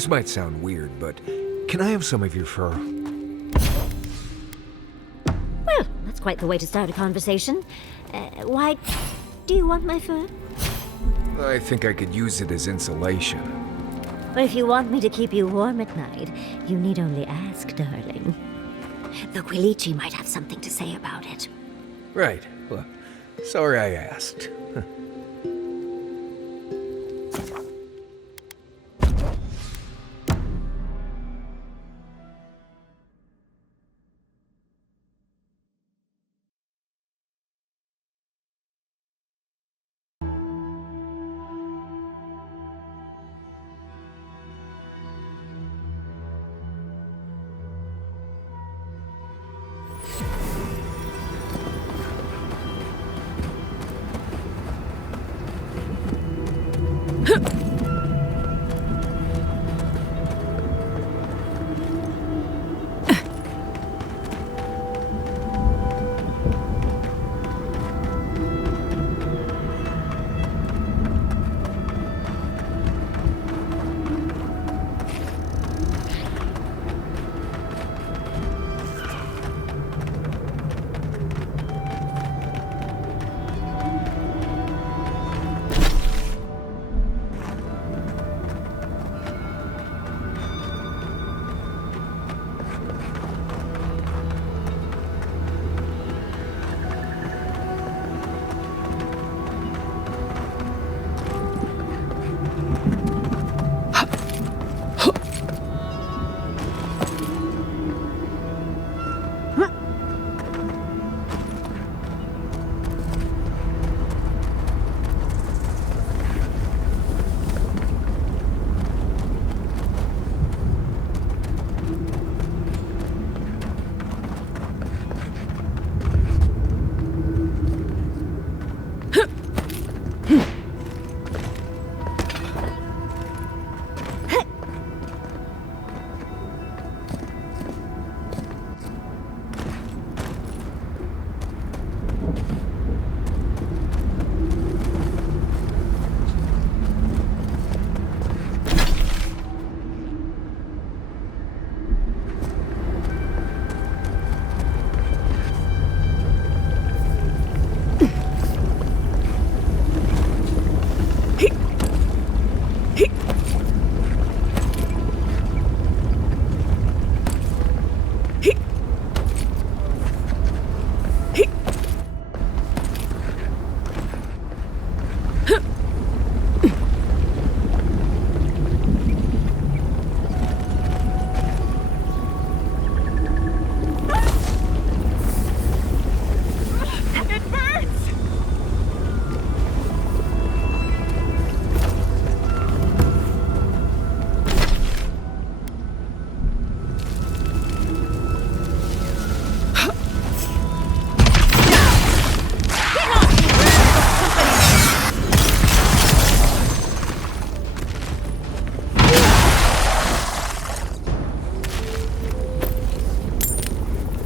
This might sound weird, but can I have some of your fur? Well, that's quite the way to start a conversation. Why do you want my fur? I think I could use it as insulation. Well, if you want me to keep you warm at night, you need only ask, darling. The Quilichi might have something to say about it. Right. Well, sorry I asked.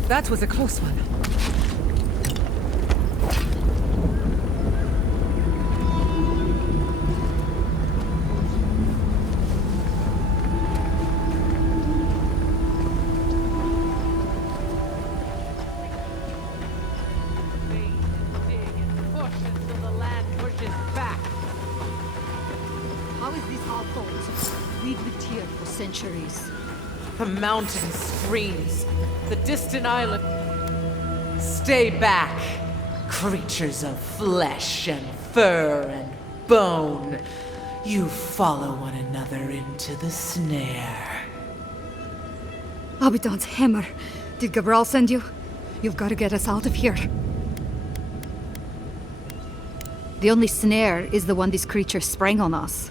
That was a close one. How is this our fault? We've lived here for centuries. The mountain screams. The distant island. Stay back, creatures of flesh and fur and bone. You follow one another into the snare. Abidan's hammer. Did Gabral send you? You've got to get us out of here. The only snare is the one this creature sprang on us.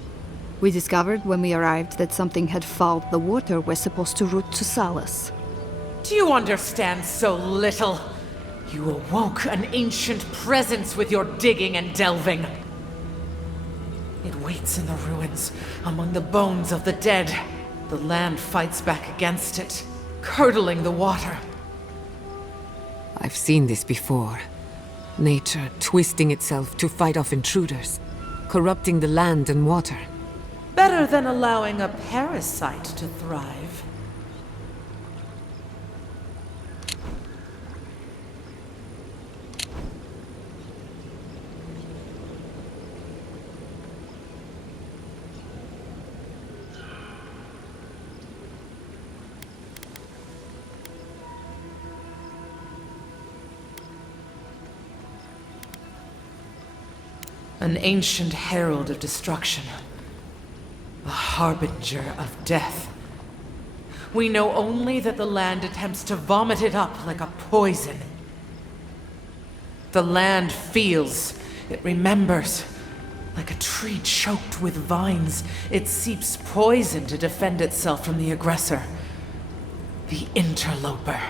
We discovered when we arrived that something had fouled the water we're supposed to route to Salus. Do you understand so little? You awoke an ancient presence with your digging and delving. It waits in the ruins, among the bones of the dead. The land fights back against it, curdling the water. I've seen this before. Nature twisting itself to fight off intruders, corrupting the land and water. Better than allowing a parasite to thrive. An ancient herald of destruction. A harbinger of death. We know only that the land attempts to vomit it up like a poison. The land feels, it remembers. Like a tree choked with vines, it seeps poison to defend itself from the aggressor. The interloper.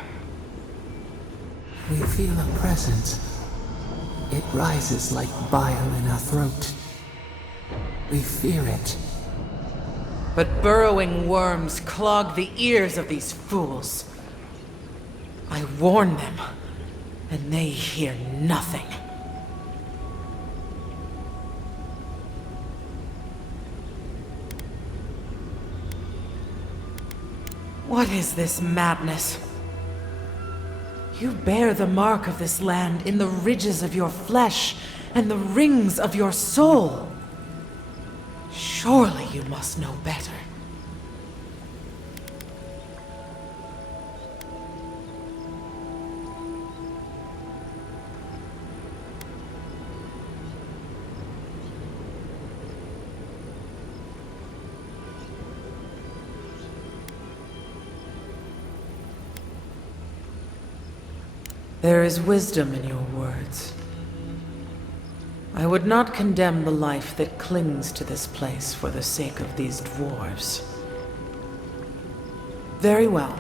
We feel a presence. It rises like bile in our throat. We fear it. But burrowing worms clog the ears of these fools. I warn them, and they hear nothing. What is this madness? You bear the mark of this land in the ridges of your flesh and the rings of your soul. Surely you must know better. There is wisdom in your words. I would not condemn the life that clings to this place for the sake of these dwarves. Very well.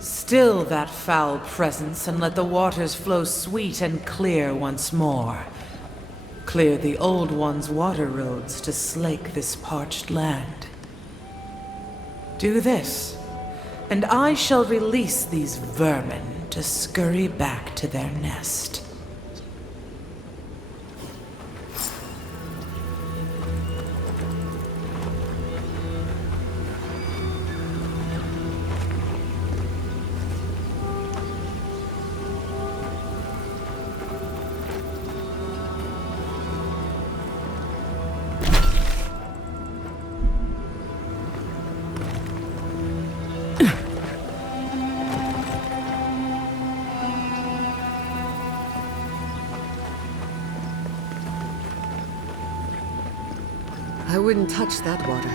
Still that foul presence, and let the waters flow sweet and clear once more. Clear the old one's water roads to slake this parched land. Do this, and I shall release these vermin to scurry back to their nest. I wouldn't touch that water,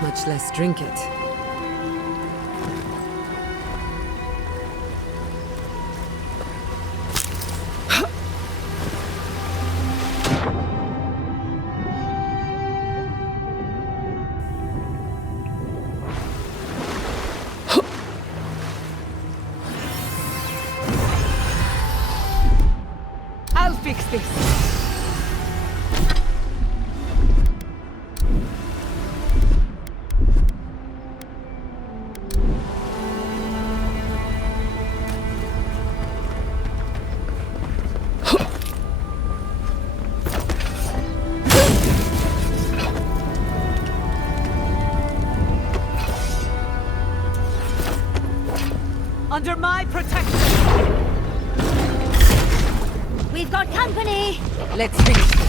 much less drink it. I'll fix this. Under my protection! We've got company! Let's finish this.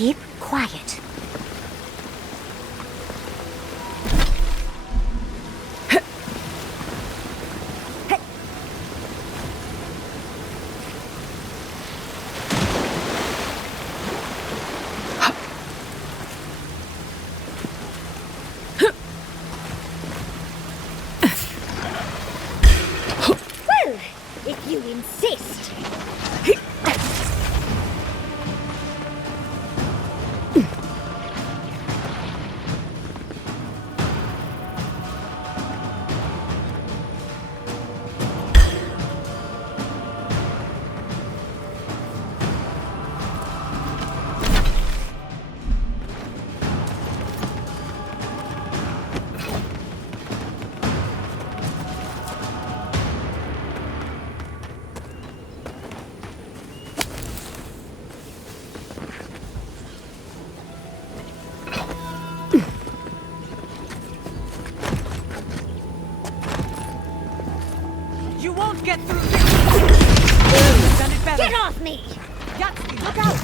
Keep quiet. Well, if you insist. You won't get through this! You've done it better! Get off me! Gatsby, look out!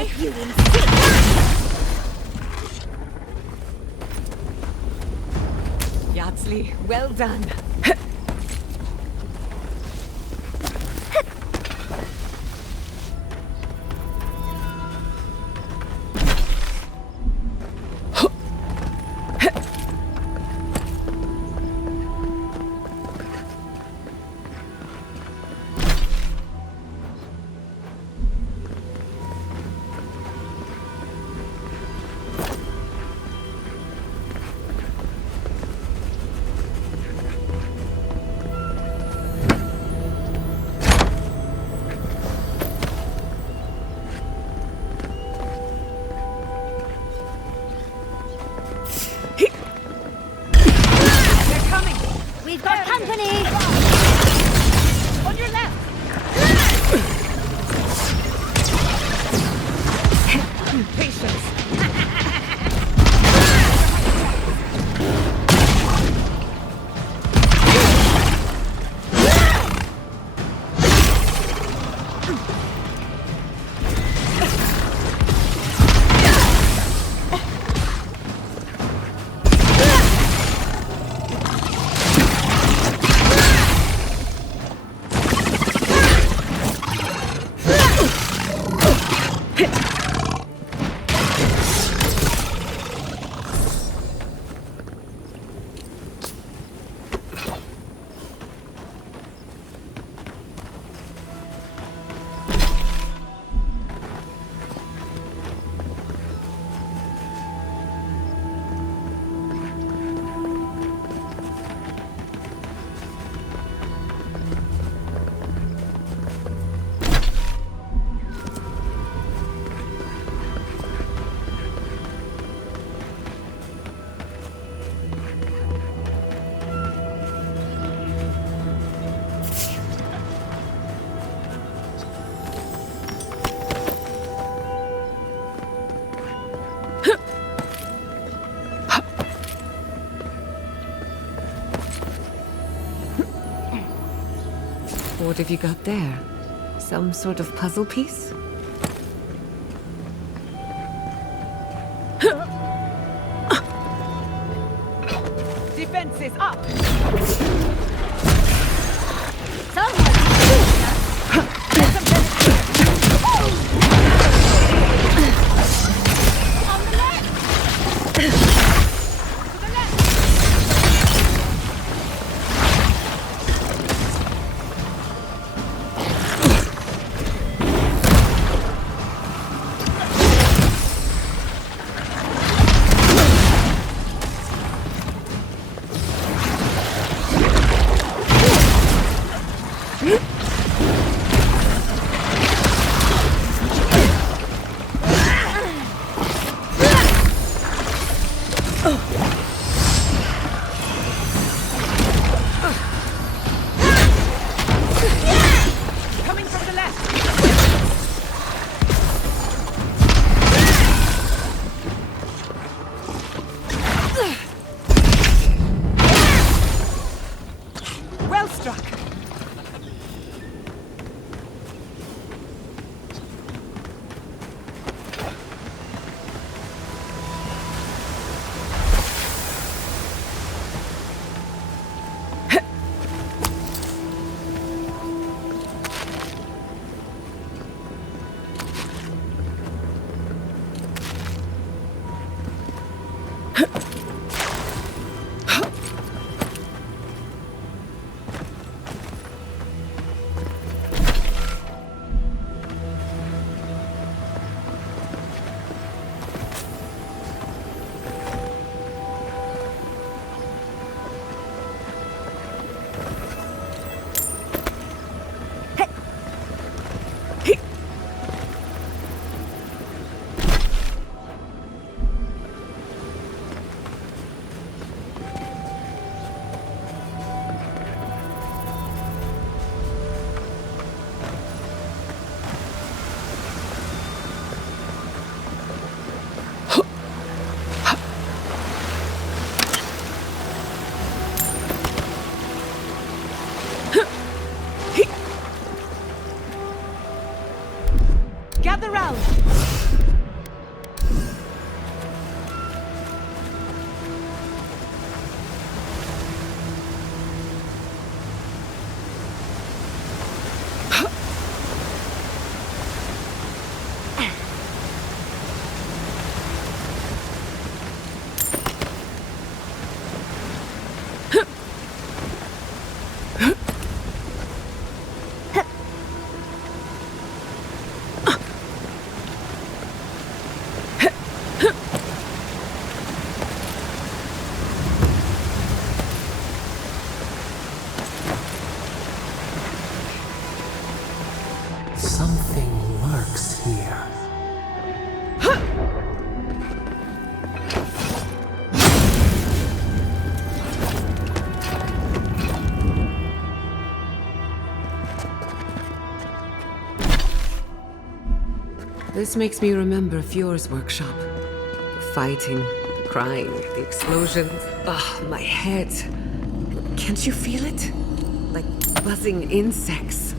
If you insist. Yardsley, well done. What have you got there? Some sort of puzzle piece? Defenses up! Gather round! Something lurks here. This makes me remember Fiore's workshop. The fighting, the crying, the explosions. Ah, my head. Can't you feel it? Like buzzing insects.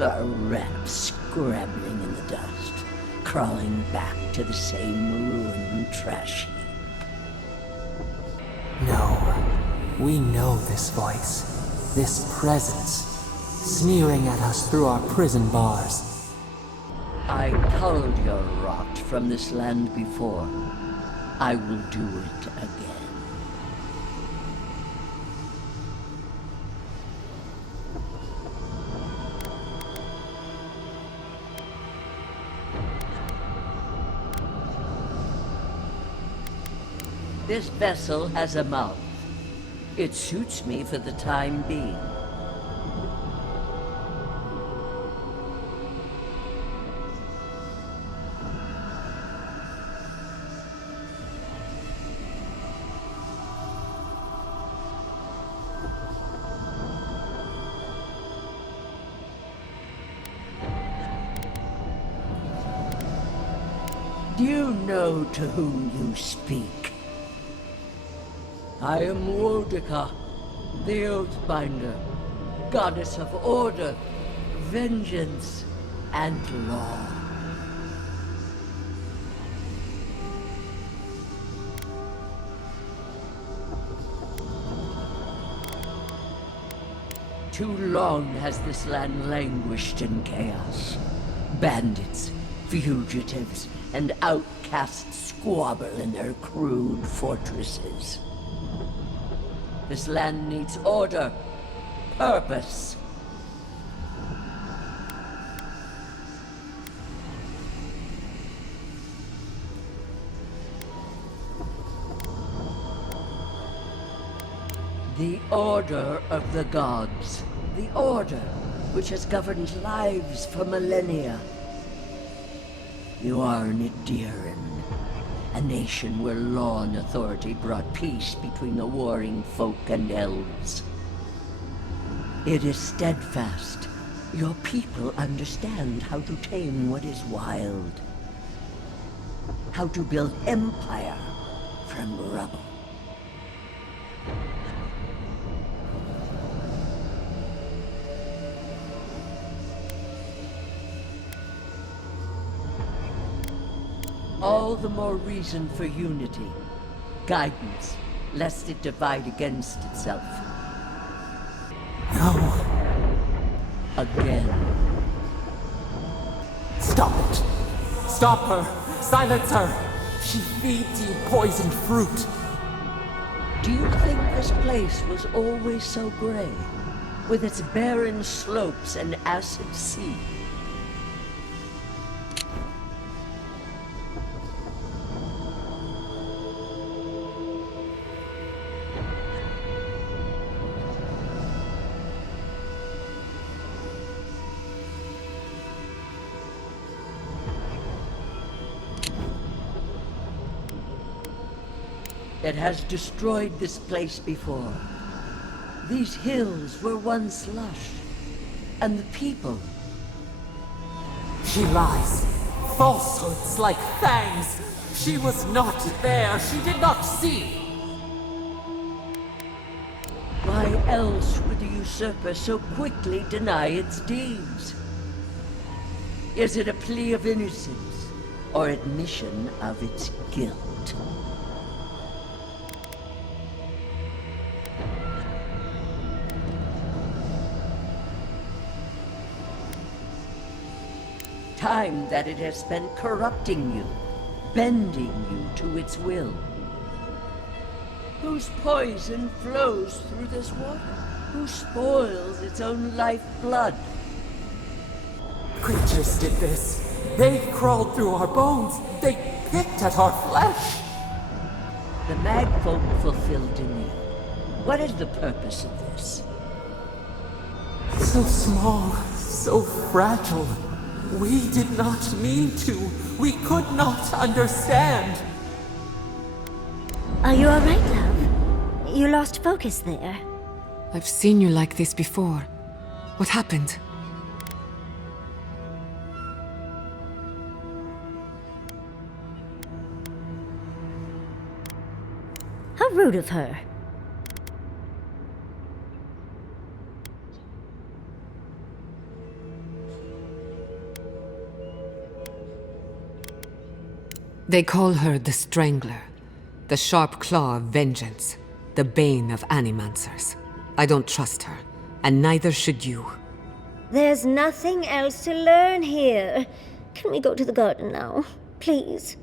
A rat scrabbling in the dust, crawling back to the same ruined trash heap. No, we know this voice, this presence, sneering at us through our prison bars. I culled your rot from this land before. I will do it again. This vessel has a mouth. It suits me for the time being. Do you know to whom you speak? I am Wodika, the Oathbinder, goddess of order, vengeance, and law. Too long has this land languished in chaos. Bandits, fugitives, and outcasts squabble in their crude fortresses. This land needs order, purpose. The Order of the Gods. The Order, which has governed lives for millennia. You are an Ediran, a nation where law and authority brought peace between the warring folk and elves. It is steadfast. Your people understand how to tame what is wild. How to build empire from rubble. All the more reason for unity. Guidance, lest it divide against itself. No. Again. Stop it. Stop her. Silence her. She feeds you poisoned fruit. Do you think this place was always so gray? With its barren slopes and acid sea? It has destroyed this place before. These hills were once lush, and the people. She lies. Falsehoods like fangs. She was not there. She did not see. Why else would the usurper so quickly deny its deeds? Is it a plea of innocence, or admission of its guilt? Time that it has spent corrupting you, bending you to its will. Whose poison flows through this water? Who spoils its own lifeblood? Creatures did this. They crawled through our bones. They picked at our flesh. The Magfolk fulfilled a need. What is the purpose of this? So small, so fragile. We did not mean to. We could not understand. Are you alright, love? You lost focus there. I've seen you like this before. What happened? How rude of her. They call her the Strangler, the sharp claw of vengeance, the bane of animancers. I don't trust her, and neither should you. There's nothing else to learn here. Can we go to the garden now? Please.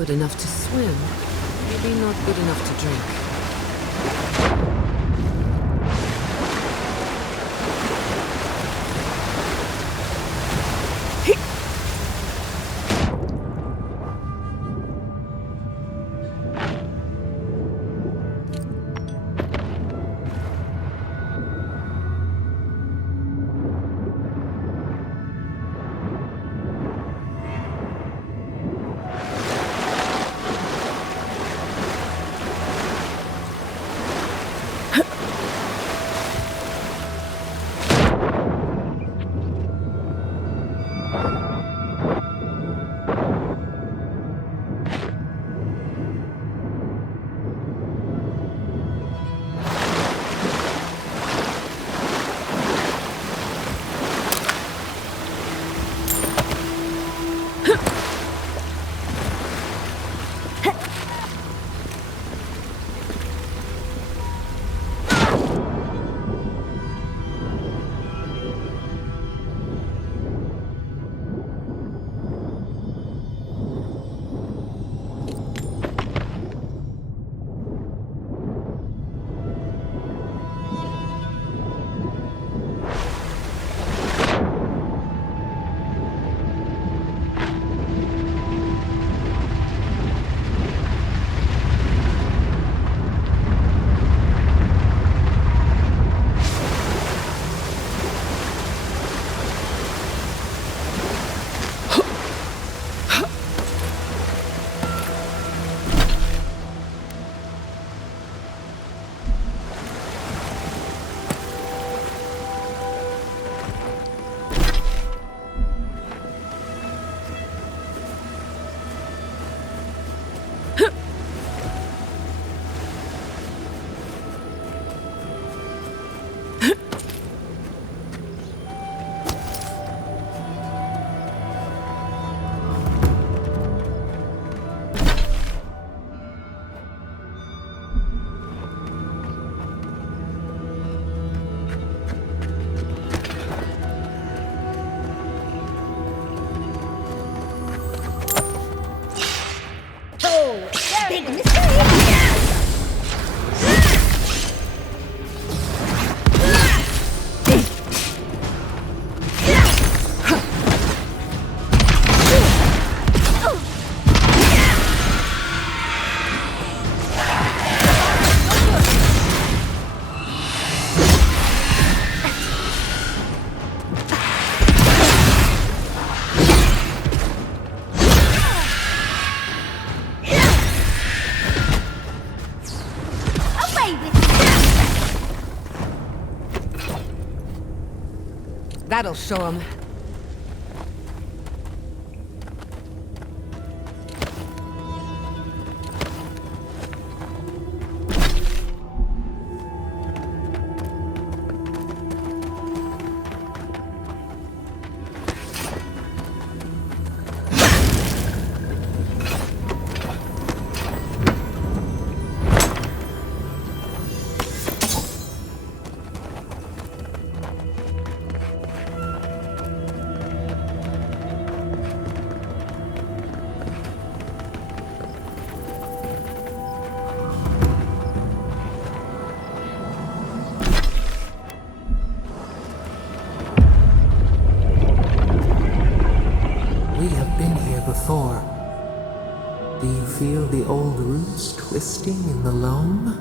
Good enough to swim, maybe not good enough to drink. Big mistake! That'll show him. We have been here before. Do you feel the old roots twisting in the loam?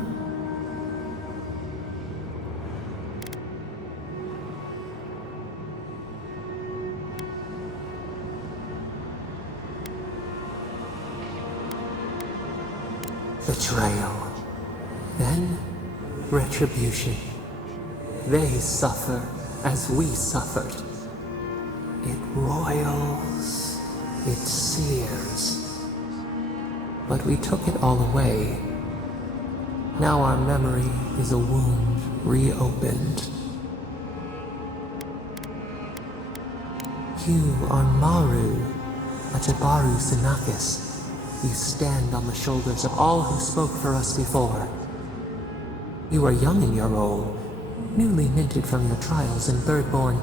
Betrayal. Then, retribution. They suffer as we suffered. It roils, it sears. But we took it all away. Now our memory is a wound reopened. You are Maru, a Tabaru Sinakis. You stand on the shoulders of all who spoke for us before. You are young in your role, newly minted from your trials in Thirdborn.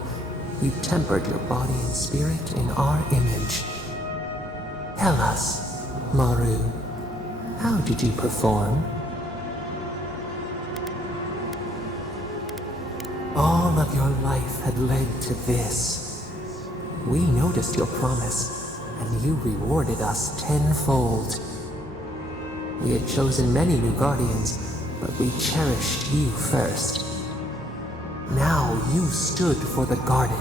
You tempered your body and spirit in our image. Tell us, Maru, how did you perform? All of your life had led to this. We noticed your promise, and you rewarded us tenfold. We had chosen many new guardians, but we cherished you first. Now you stood for the garden.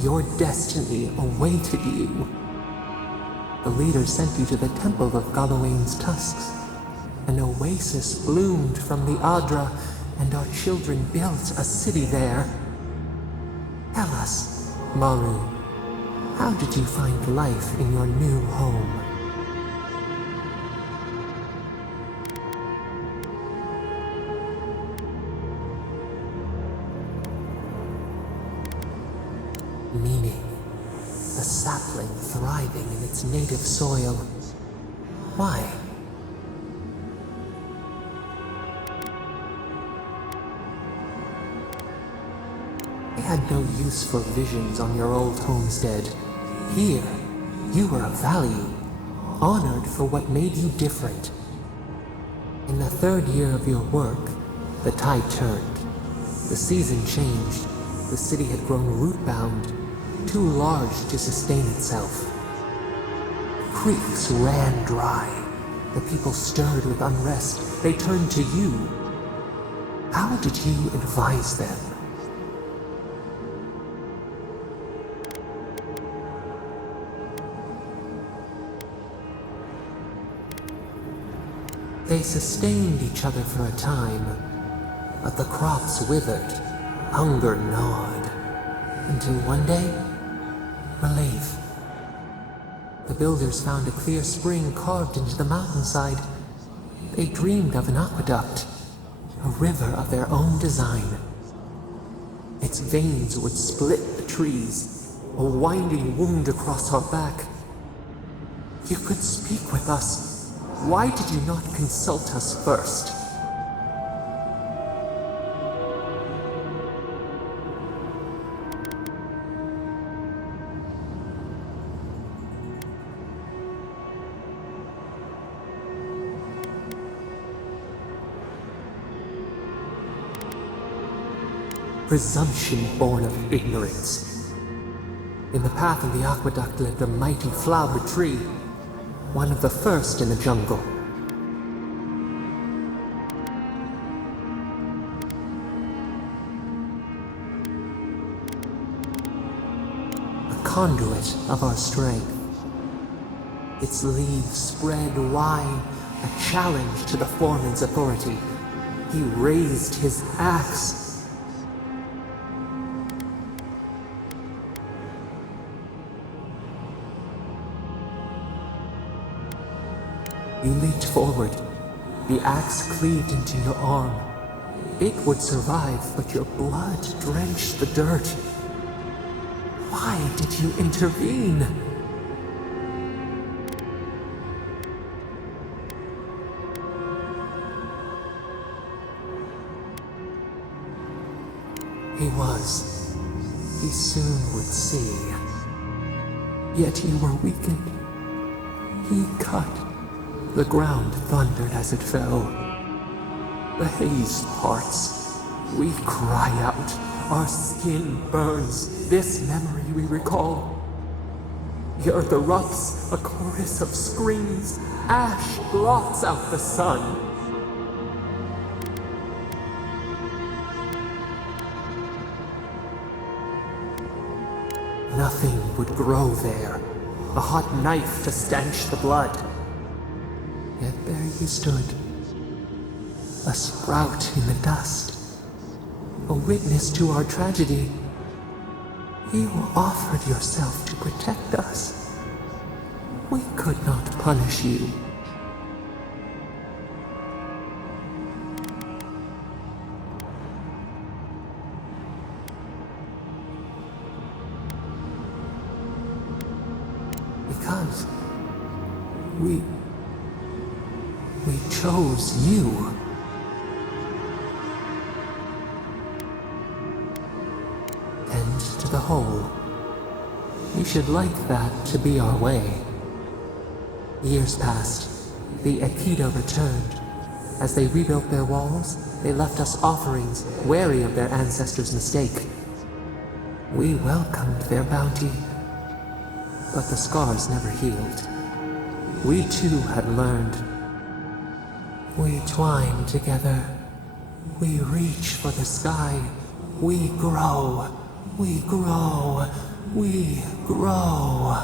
Your destiny awaited you. The leader sent you to the temple of Galawain's tusks. An oasis bloomed from the Adra, and our children built a city there. Tell us, Maru, how did you find life in your new home? Meaning, a sapling thriving in its native soil. Why? I had no use for visions on your old homestead. Here, you were of value, honored for what made you different. In the third year of your work, the tide turned. The season changed. The city had grown root-bound, too large to sustain itself. Creeks ran dry. The people stirred with unrest. They turned to you. How did you advise them? They sustained each other for a time, but the crops withered, hunger gnawed, until one day, relief. The builders found a clear spring carved into the mountainside. They dreamed of an aqueduct, a river of their own design. Its veins would split the trees, a winding wound across our back. You could speak with us. Why did you not consult us first? Presumption born of ignorance. In the path of the aqueduct lived a mighty flower tree, one of the first in the jungle. A conduit of our strength. Its leaves spread wide, a challenge to the foreman's authority. He raised his axe. You leaped forward. The axe cleaved into your arm. It would survive, but your blood drenched the dirt. Why did you intervene? He was. He soon would see. Yet you were weakened. He cut. The ground thundered as it fell. The haze parts. We cry out. Our skin burns. This memory we recall. The earth erupts, a chorus of screams. Ash blots out the sun. Nothing would grow there. A hot knife to stanch the blood. Yet there you stood, a sprout in the dust, a witness to our tragedy. You offered yourself to protect us. We could not punish you. Because we chose you. Tend to the whole. We should like that to be our way. Years passed. The Aikido returned. As they rebuilt their walls, they left us offerings, wary of their ancestors' mistake. We welcomed their bounty, but the scars never healed. We too had learned. We twine together. We reach for the sky. We grow. We grow. We grow.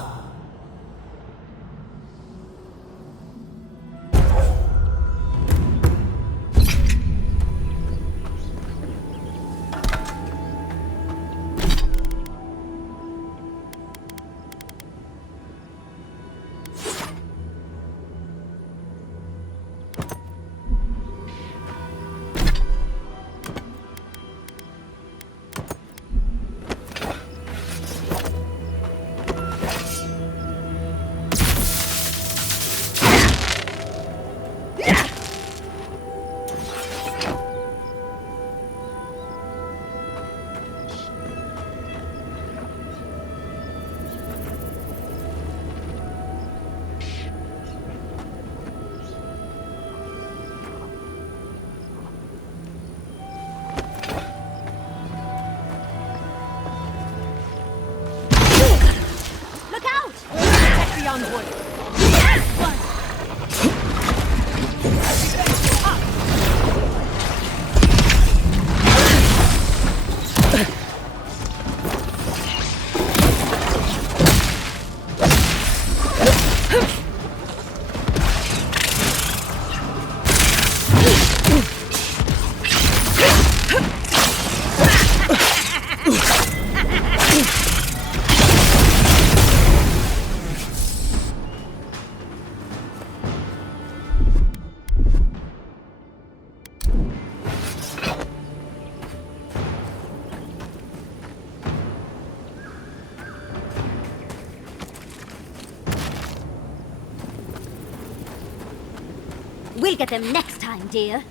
We'll get them next time, dear.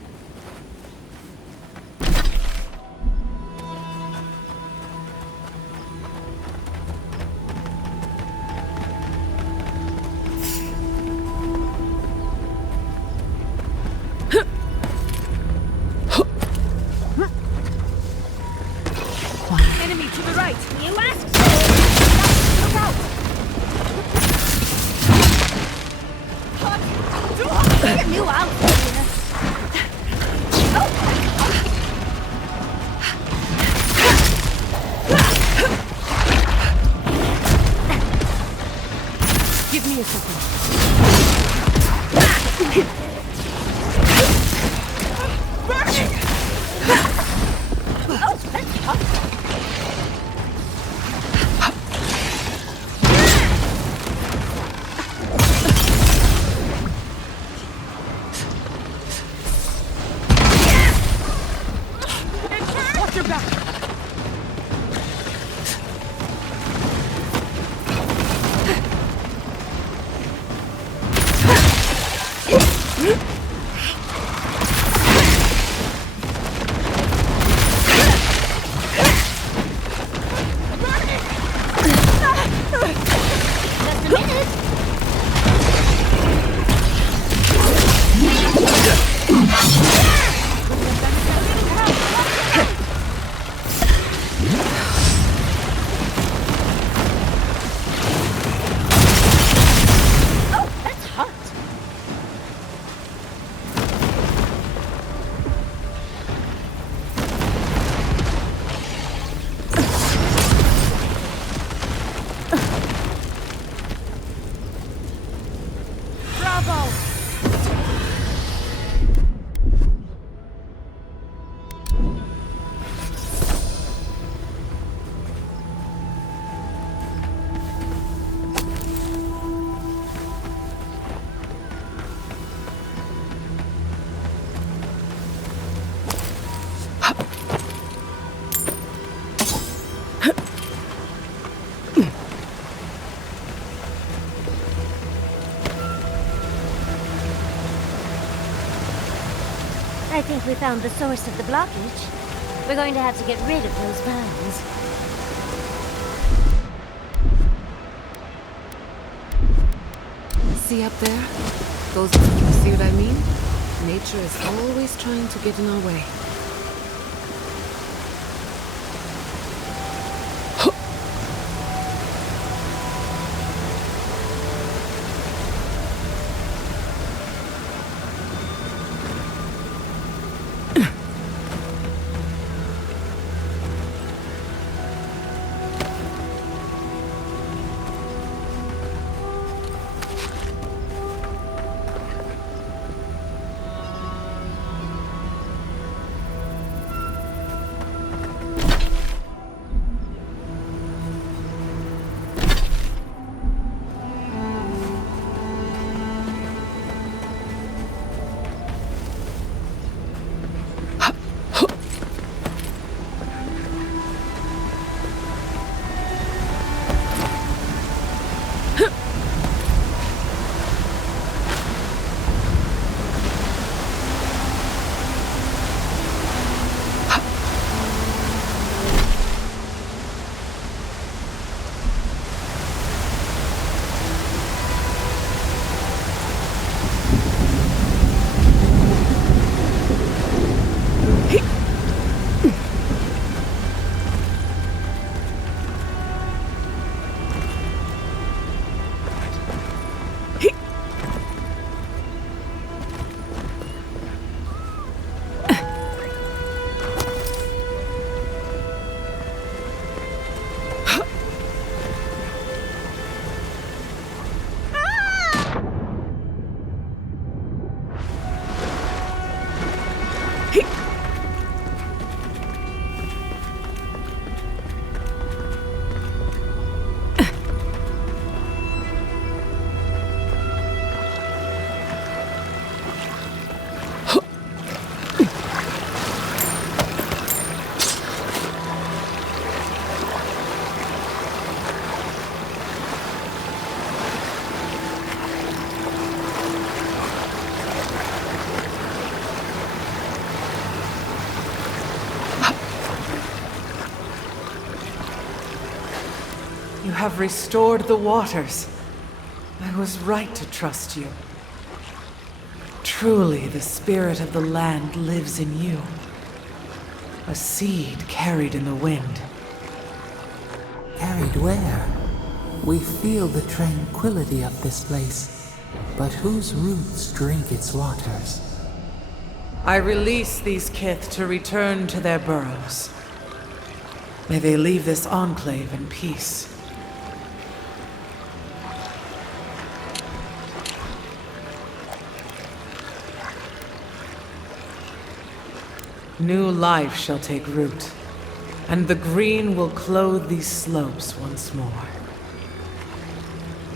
Enemy to the right! You asked for it! Look out! Get you out, dear. Give me a second. Watch your back! Just a minute. Oh, that's hot. Bravo! I think we found the source of the blockage. We're going to have to get rid of those vines. See up there? Those, see what I mean? Nature is always trying to get in our way. You have restored the waters. I was right to trust you. Truly, the spirit of the land lives in you. A seed carried in the wind. Carried where? We feel the tranquility of this place, but whose roots drink its waters? I release these kith to return to their burrows. May they leave this enclave in peace. New life shall take root, and the green will clothe these slopes once more.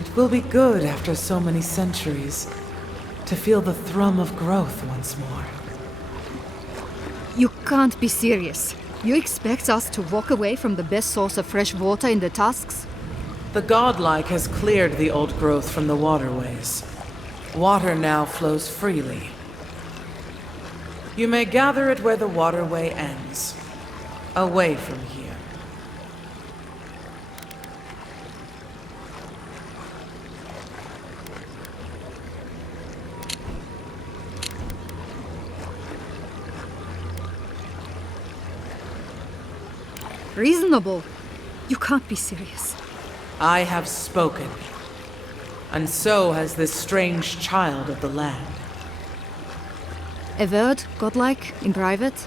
It will be good after so many centuries to feel the thrum of growth once more. You can't be serious. You expect us to walk away from the best source of fresh water in the Tusks? The godlike has cleared the old growth from the waterways. Water now flows freely. You may gather it where the waterway ends, away from here. Reasonable. You can't be serious. I have spoken, and so has this strange child of the land. Avowed, godlike, in private?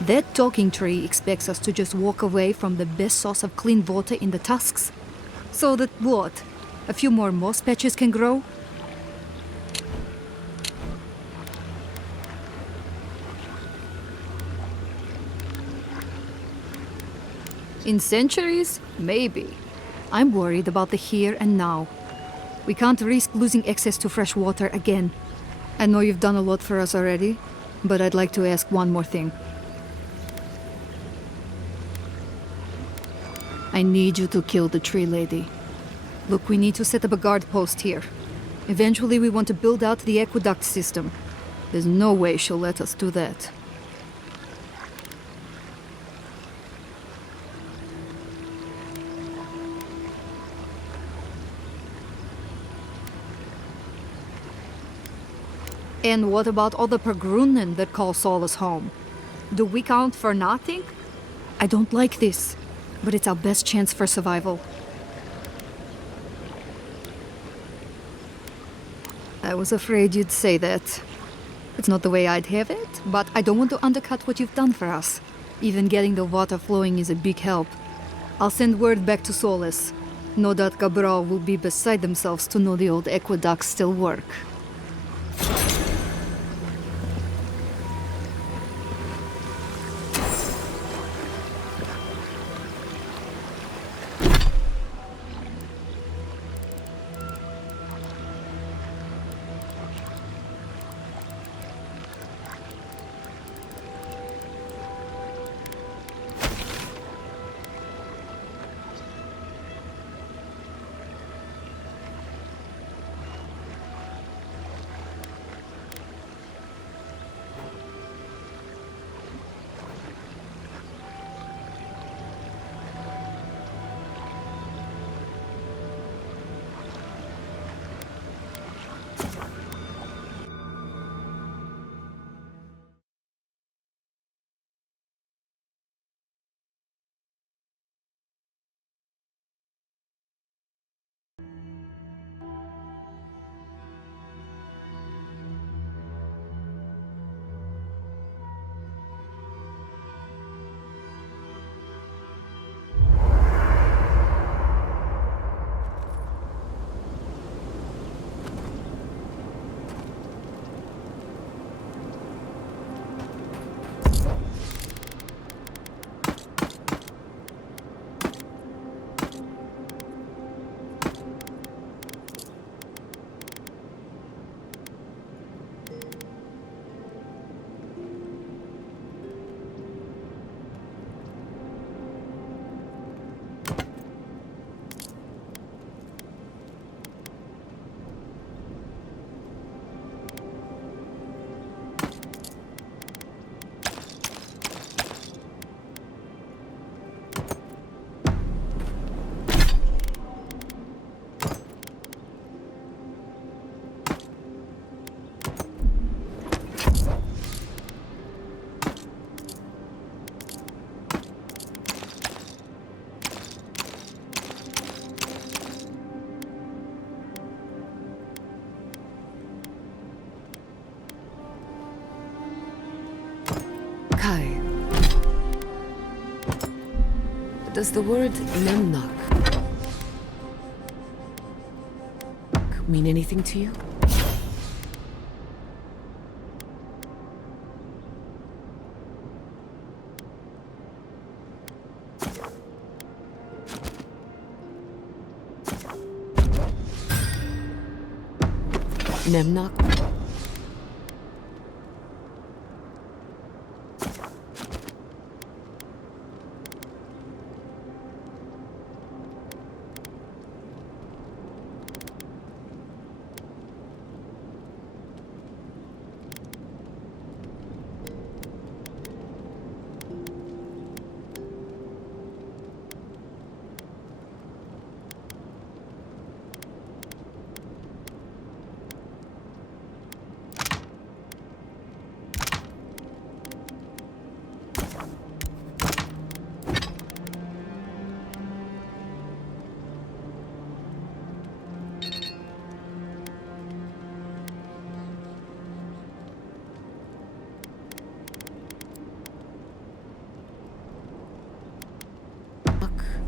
That talking tree expects us to just walk away from the best source of clean water in the Tusks. So that what? A few more moss patches can grow? In centuries? Maybe. I'm worried about the here and now. We can't risk losing access to fresh water again. I know you've done a lot for us already, but I'd like to ask one more thing. I need you to kill the tree lady. Look, we need to set up a guard post here. Eventually we want to build out the aqueduct system. There's no way she'll let us do that. And what about all the Pergrunen that call Solace home? Do we count for nothing? I don't like this, but it's our best chance for survival. I was afraid you'd say that. It's not the way I'd have it, but I don't want to undercut what you've done for us. Even getting the water flowing is a big help. I'll send word back to Solace. No doubt Cabral will be beside themselves to know the old aqueducts still work. Kai. Does the word Memnok mean anything to you? Memnok?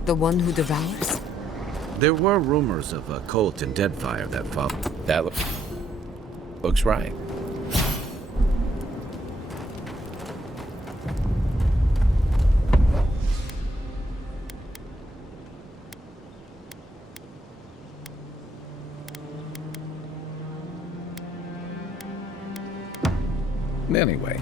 The one who devours? There were rumors of a cult in Deadfire that followed. That looks right. Anyway.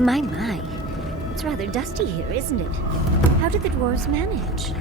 My. It's rather dusty here, isn't it? How did the dwarves manage?